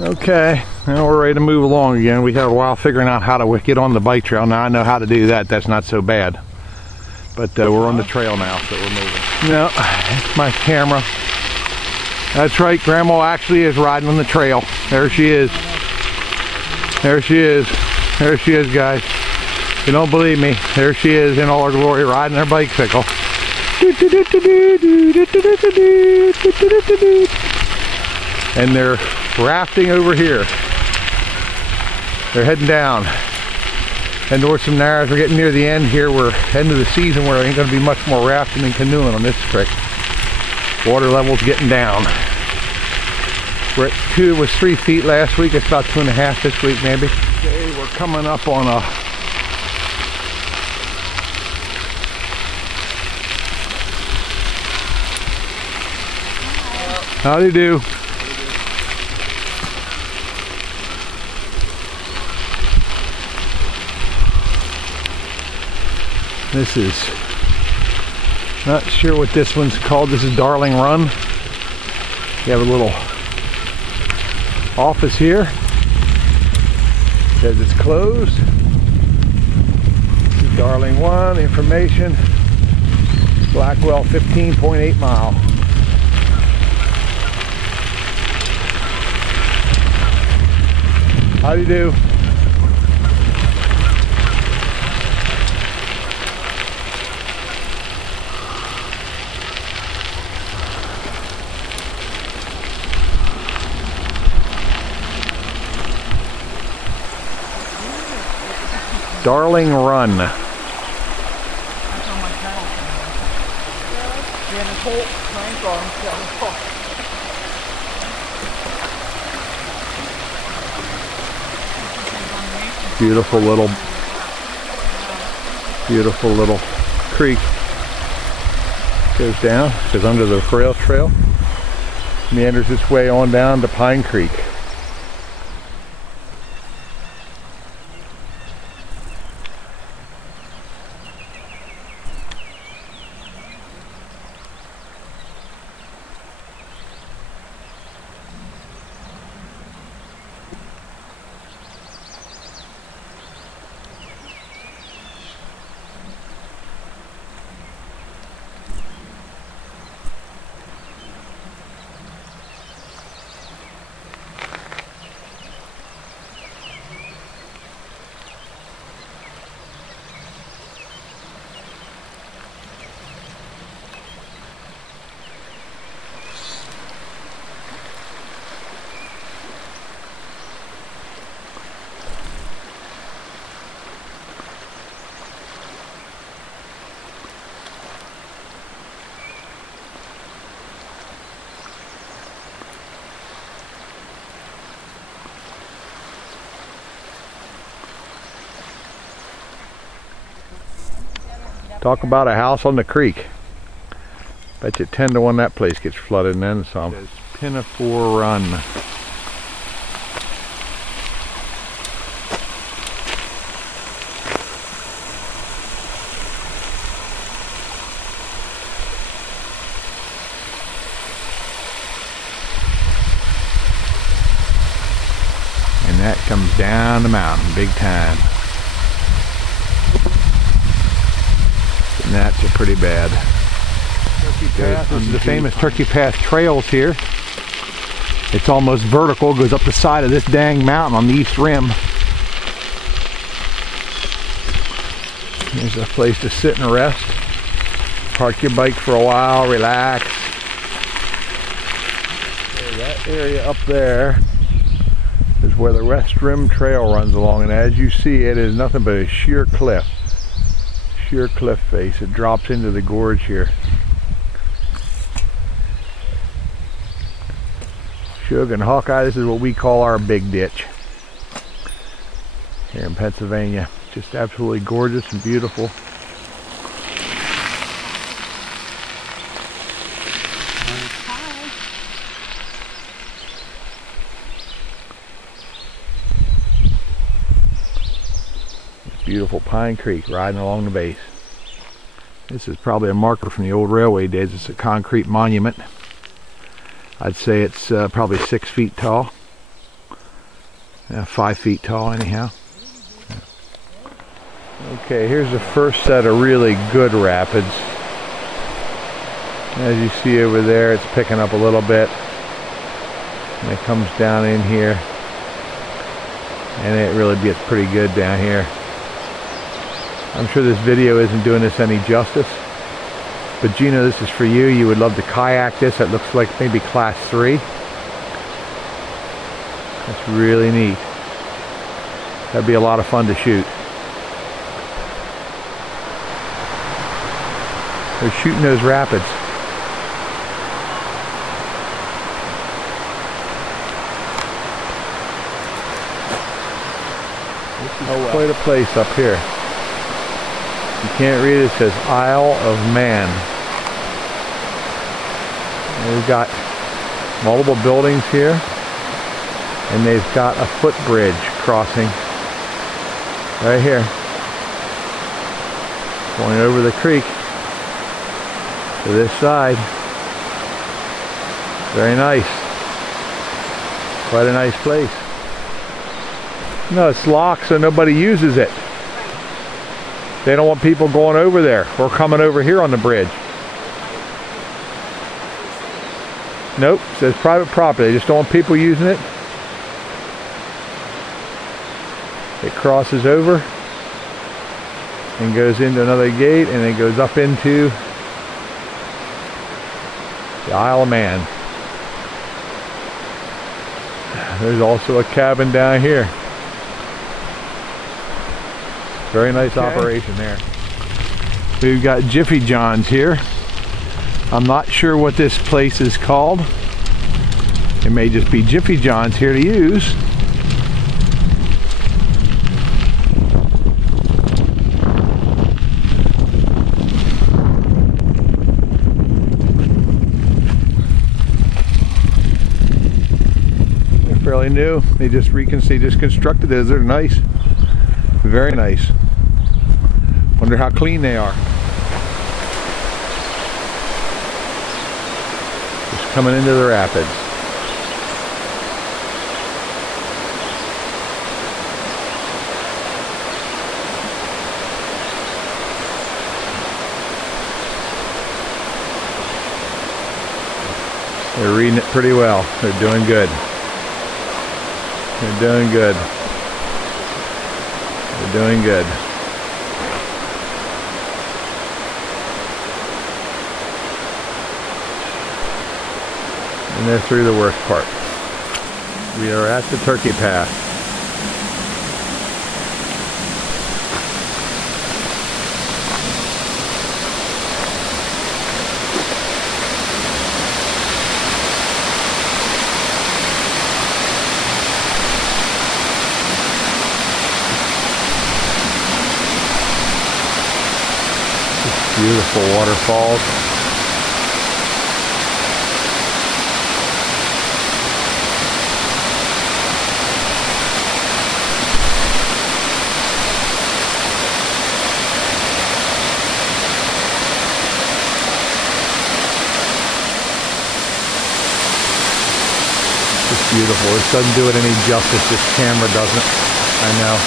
Okay, now we're ready to move along again. We had a while figuring out how to get on the bike trail. Now I know how to do that. That's not so bad. But we're on the trail now, so we're moving. No, it's my camera. That's right, Grandma actually is riding on the trail. There she is. There she is. There she is, guys. If you don't believe me, there she is in all her glory, riding her bicycle. And they're rafting over here. They're heading down. And North some Narrows, we're getting near the end here. We're heading to the season where there ain't going to be much more rafting and canoeing on this creek. Water level's getting down. We're at 2, it was 3 feet last week. It's about 2.5 this week maybe. Okay, we're coming up on a howdy do. This is, not sure what this one's called. This is Darling Run. You have a little office here. Says it's closed. This is Darling 1, information. Blackwell 15.8 mile. How do you do? Darling Run. That's on my channel. Dennis Holt, Frank on Beautiful little creek. Goes down, goes under the rail trail, meanders its way on down to Pine Creek. Talk about a house on the creek. Bet you 10 to 1 that place gets flooded and then some. It says Pinafore Run. And that comes down the mountain big time. And that's pretty bad. This is the famous Turkey Pass trails here. It's almost vertical, goes up the side of this dang mountain on the east rim. There's a place to sit and rest. Park your bike for a while, relax. Okay, that area up there is where the West Rim Trail runs along, and as you see, it is nothing but a sheer cliff. Sheer cliff face. It drops into the gorge here. Shug and Hawkeye, this is what we call our big ditch here in Pennsylvania. Just absolutely gorgeous and beautiful. Beautiful Pine Creek riding along the base. This is probably a marker from the old railway days. It's a concrete monument. I'd say it's probably 6 feet tall. 5 feet tall anyhow. Okay, here's the first set of really good rapids. As you see over there, it's picking up a little bit. And it comes down in here. And it really gets pretty good down here. I'm sure this video isn't doing this any justice. But Gino, this is for you. You would love to kayak this. It looks like maybe class 3. That's really neat. That'd be a lot of fun to shoot. They're shooting those rapids. Quite a place up here. You can't read it. It says Isle of Man. And we've got multiple buildings here, and they've got a footbridge crossing right here, going over the creek to this side. Very nice. Quite a nice place. No, it's locked so nobody uses it. They don't want people going over there or coming over here on the bridge. Nope, it says private property. They just don't want people using it. It crosses over and goes into another gate, and it goes up into the Isle of Man. There's also a cabin down here. Very nice operation there. We've got Jiffy John's here. I'm not sure what this place is called. It may just be Jiffy John's here to use. They're fairly new. They just constructed those. They're nice. Very nice. Wonder how clean they are. Just coming into the rapids. They're reading it pretty well. They're doing good. They're doing good. They're doing good. And they're through the worst part. We are at the Turkey Pass. Beautiful waterfalls. It's beautiful. This doesn't do it any justice. This camera doesn't. I know.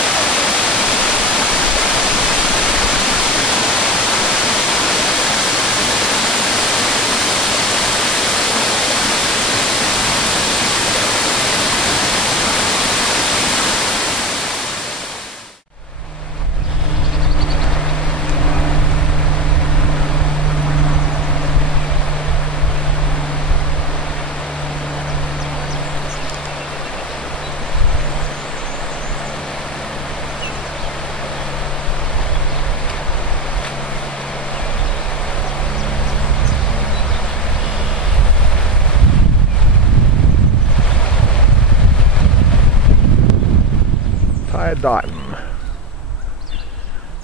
Dotton.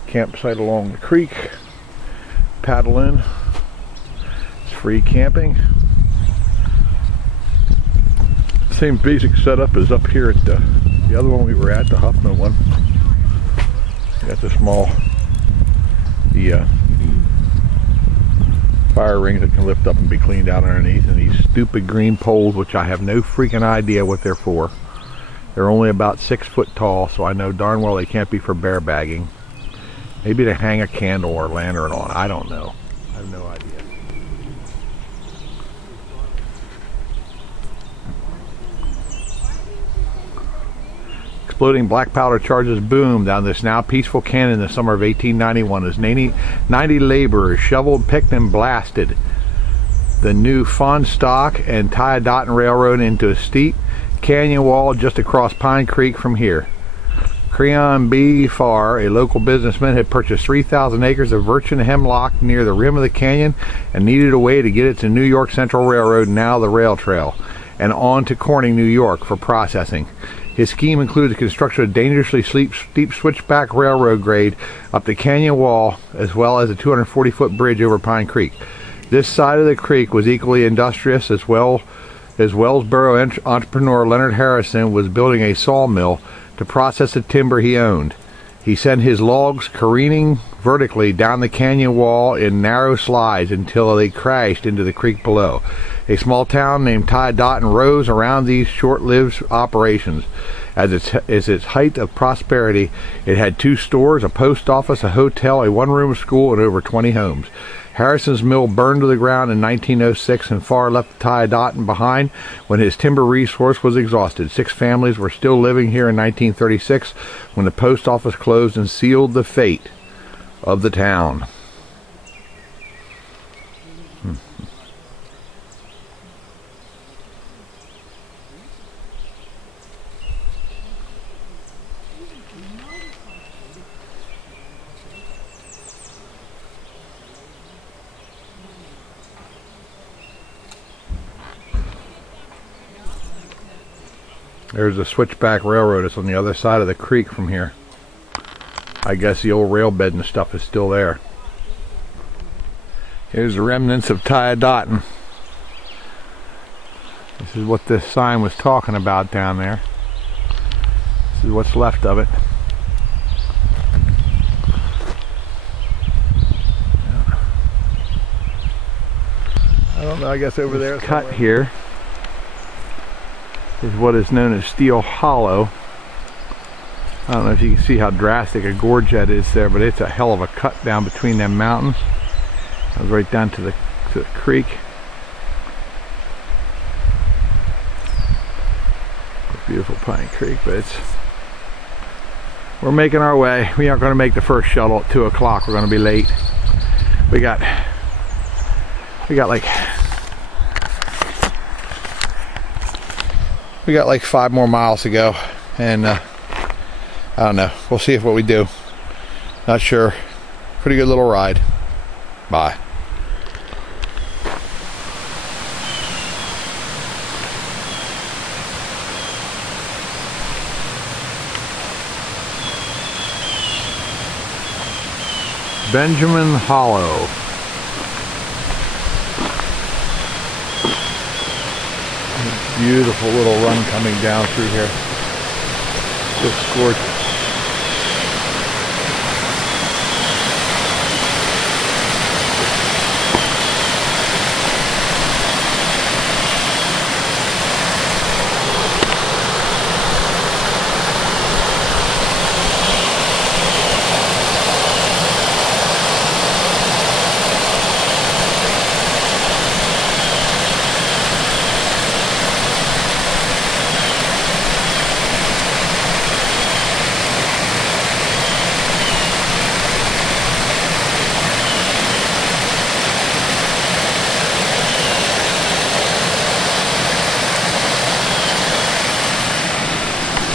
Campsite along the creek. Paddle in. It's free camping. Same basic setup as up here at the other one we were at, the Huffman one. We got the small fire rings that can lift up and be cleaned out underneath, and these stupid green poles, which I have no freaking idea what they're for. They're only about 6 foot tall, so I know darn well they can't be for bear bagging. Maybe to hang a candle or lantern on. I don't know. I have no idea. Exploding black powder charges boomed down this now peaceful canyon in the summer of 1891 as 90 laborers shoveled, picked, and blasted the new Fondstock and Tiadaghton Railroad into a steep canyon wall just across Pine Creek from here. Creon B. Farr, a local businessman, had purchased 3,000 acres of birchen hemlock near the rim of the canyon and needed a way to get it to New York Central Railroad, now the Rail Trail, and on to Corning, New York for processing. His scheme included the construction of a dangerously steep switchback railroad grade up the canyon wall, as well as a 240-foot bridge over Pine Creek. This side of the creek was equally industrious, as well as Wellsboro entrepreneur Leonard Harrison was building a sawmill to process the timber he owned. He sent his logs careening vertically down the canyon wall in narrow slides until they crashed into the creek below. A small town named Tiadaghton rose around these short-lived operations. At its height of prosperity, it had 2 stores, a post office, a hotel, a one-room school, and over 20 homes. Harrison's mill burned to the ground in 1906, and Farr left Tiadaghton behind when his timber resource was exhausted. 6 families were still living here in 1936 when the post office closed and sealed the fate of the town. There's a switchback railroad. It's on the other side of the creek from here. I guess the old rail bed and stuff is still there. Here's the remnants of Tiadaghton. This is what this sign was talking about down there. This is what's left of it. I don't know, I guess over there. Cut here is what is known as Steel Hollow. I don't know if you can see how drastic a gorge that is there, but it's a hell of a cut down between them mountains. It goes right down to the creek. A beautiful Pine Creek, but we're making our way. We aren't going to make the first shuttle at 2 o'clock. We're going to be late. We got like 5 more miles to go, and I don't know. We'll see what we do. Not sure. Pretty good little ride. Bye. Benjamin Hollow. Beautiful little run coming down through here. Just gorgeous.